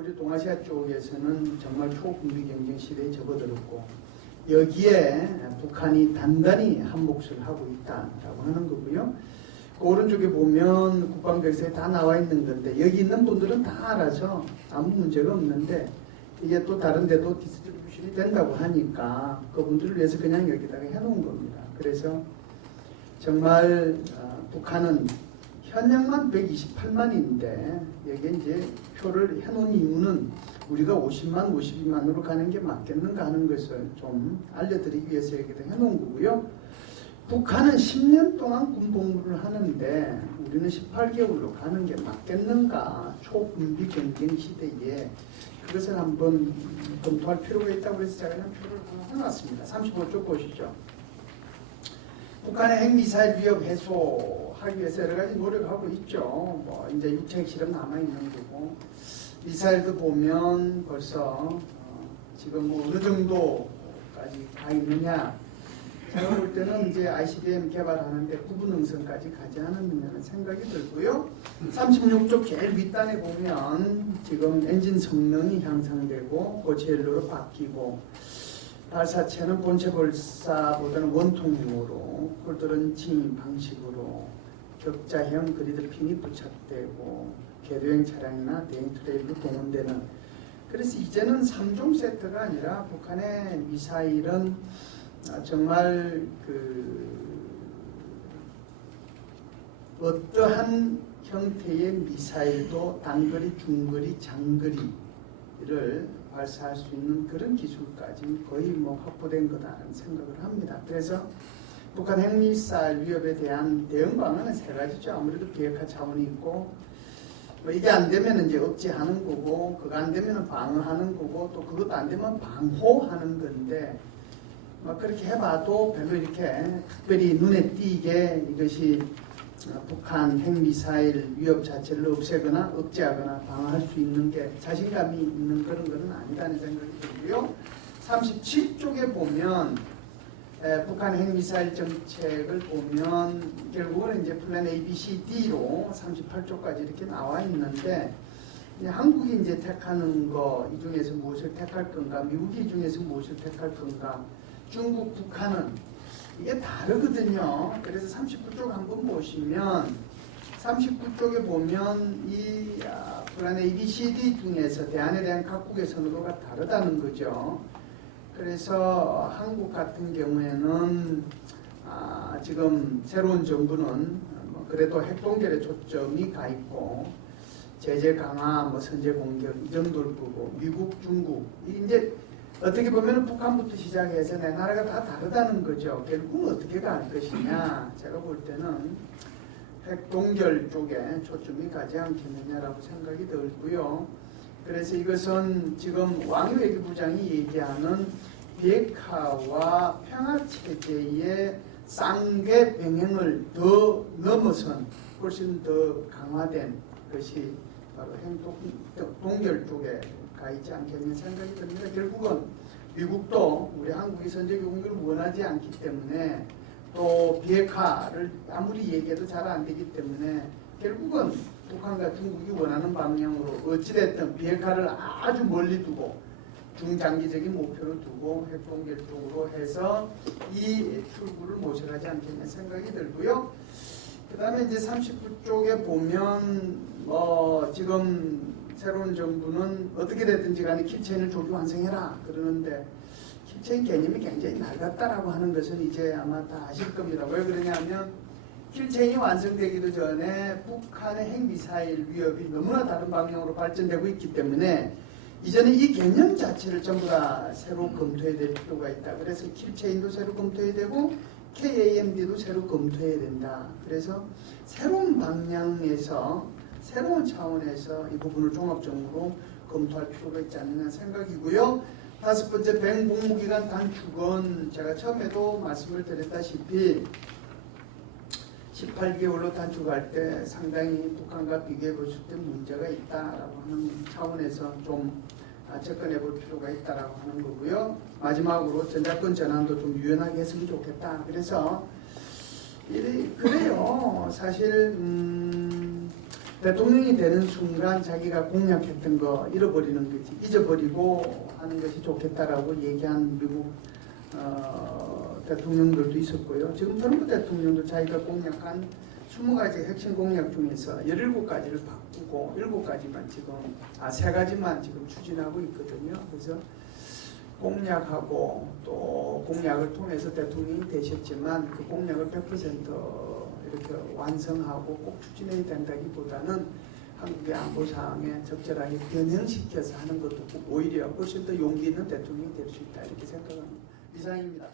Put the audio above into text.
오히려 동아시아 쪽에서는 정말 초군비 경쟁 시대에 접어들었고 여기에 북한이 단단히 한 몫을 하고 있다라고 하는 거고요. 그 오른쪽에 보면 국방백서에 다 나와 있는 건데 여기 있는 분들은 다 알아서 아무 문제가 없는데 이게 또 다른 데도 디스트리뷰션이 된다고 하니까 그분들을 위해서 그냥 여기다가 해놓은 겁니다. 그래서 정말 북한은 현역만 128만인데 여기에 이제 표를 해놓은 이유는 우리가 50만, 52만으로 가는 게 맞겠는가 하는 것을 좀 알려드리기 위해서 여기다 해놓은 거고요. 북한은 10년 동안 군 복무를 하는데 우리는 18개월로 가는 게 맞겠는가? 초군비 경쟁 시대에 그것을 한번 검토할 필요가 있다고 해서 제가 그냥 표를 하나 해놨습니다. 35쪽 보시죠. 북한의 핵미사일 위협 해소하기 위해서 여러 가지 노력하고 있죠. 뭐 이제 육체 핵실험 남아 있는 거고 미사일도 보면 벌써 지금 뭐 어느 정도까지 가 있느냐. 제가 볼 때는 이제 ICBM 개발하는데 구분능선까지 가지 않았느냐는 생각이 들고요. 36쪽 제일 윗단에 보면 지금 엔진 성능이 향상되고 고체연료로 바뀌고 발사체는 본체 발사보다는 원통형으로 폴더런칭 방식으로 격자형 그리드 핀이 부착되고 궤도형 차량이나 대형 트레일로 동원되는 그래서 이제는 3종 세트가 아니라 북한의 미사일은 정말 어떠한 형태의 미사일도 단거리, 중거리, 장거리를 발사할 수 있는 그런 기술까지 거의 뭐 확보된 거다라는 생각을 합니다. 그래서 북한 핵미사일 위협에 대한 대응 방안은 세 가지죠. 아무래도 비핵화 차원이 있고 뭐 이게 안 되면 이제 억제하는 거고 그거 안 되면 방어하는 거고 또 그것도 안 되면 방호하는 건데 뭐 그렇게 해봐도 별로 이렇게 특별히 눈에 띄게 이것이 북한 핵미사일 위협 자체를 없애거나 억제하거나 방어할 수 있는 게 자신감이 있는 그런 것은 아니다는 생각이 들고요. 37쪽에 보면 북한 핵미사일 정책을 보면 결국은 이제 플랜 A, B, C, D로 38쪽까지 이렇게 나와 있는데 한국이 이제 택하는 거 이 중에서 무엇을 택할 건가, 미국이 이 중에서 무엇을 택할 건가, 중국, 북한은 이게 다르거든요. 그래서 39쪽 한번 보시면 39쪽에 보면 이 플랜 A, B, C, D 중에서 대안에 대한 각국의 선호도가 다르다는 거죠. 그래서 한국 같은 경우에는 지금 새로운 정부는 뭐 그래도 핵동결에 초점이 가 있고 제재 강화, 뭐 선제 공격 이 정도를 보고 미국, 중국 이제 어떻게 보면 북한부터 시작해서 내 나라가 다 다르다는 거죠. 결국은 어떻게 갈 것이냐. 제가 볼 때는 핵동결 쪽에 초점이 가지 않겠느냐라고 생각이 들고요. 그래서 이것은 지금 왕이 외교부장이 얘기하는 비핵화와 평화체제의 쌍계 병행을 더 넘어선 훨씬 더 강화된 것이 바로 핵동결 쪽에 가 있지 않겠는 생각이 듭니다. 결국은 미국도 우리 한국이 선제 공격을 원하지 않기 때문에 또 비핵화를 아무리 얘기해도 잘 안 되기 때문에 결국은 북한과 중국이 원하는 방향으로 어찌됐든 비핵화를 아주 멀리 두고 중장기적인 목표를 두고 핵동결 쪽으로 해서 이 출구를 모색하지 않겠는 생각이 들고요. 그 다음에 이제 39쪽에 보면 지금 새로운 정부는 어떻게 됐든지 간에 킬체인을 조기 완성해라 그러는데 킬체인 개념이 굉장히 낡았다라고 하는 것은 이제 아마 다 아실 겁니다. 왜 그러냐면 킬체인이 완성되기도 전에 북한의 핵미사일 위협이 너무나 다른 방향으로 발전되고 있기 때문에 이제는 이 개념 자체를 전부 다 새로 검토해야 될 필요가 있다. 그래서 킬체인도 새로 검토해야 되고 KAMD도 새로 검토해야 된다. 그래서 새로운 방향에서 새로운 차원에서 이 부분을 종합적으로 검토할 필요가 있지 않느냐 생각이고요. 다섯 번째, 병복무기간 단축은 제가 처음에도 말씀을 드렸다시피 18개월로 단축할 때 상당히 북한과 비교해 보실 때 문제가 있다라고 하는 차원에서 좀 접근해 볼 필요가 있다라고 하는 거고요. 마지막으로 전자권 전환도 좀 유연하게 했으면 좋겠다. 그래서 그래요. 사실 대통령이 되는 순간 자기가 공약했던 거 잃어버리는 거지, 잊어버리고 하는 것이 좋겠다라고 얘기한 미국 대통령들도 있었고요. 지금 트럼프 대통령도 자기가 공약한 20가지 핵심 공약 중에서 17가지를 바꾸고 7가지만 지금 3가지만 지금 추진하고 있거든요. 그래서 공약하고 또 공약을 통해서 대통령이 되셨지만 그 공약을 100% 이렇게 완성하고 꼭 추진해야 된다기보다는 한국의 안보 상황에 적절하게 변형시켜서 하는 것도 오히려 훨씬 더 용기 있는 대통령이 될 수 있다 이렇게 생각합니다. 이상입니다.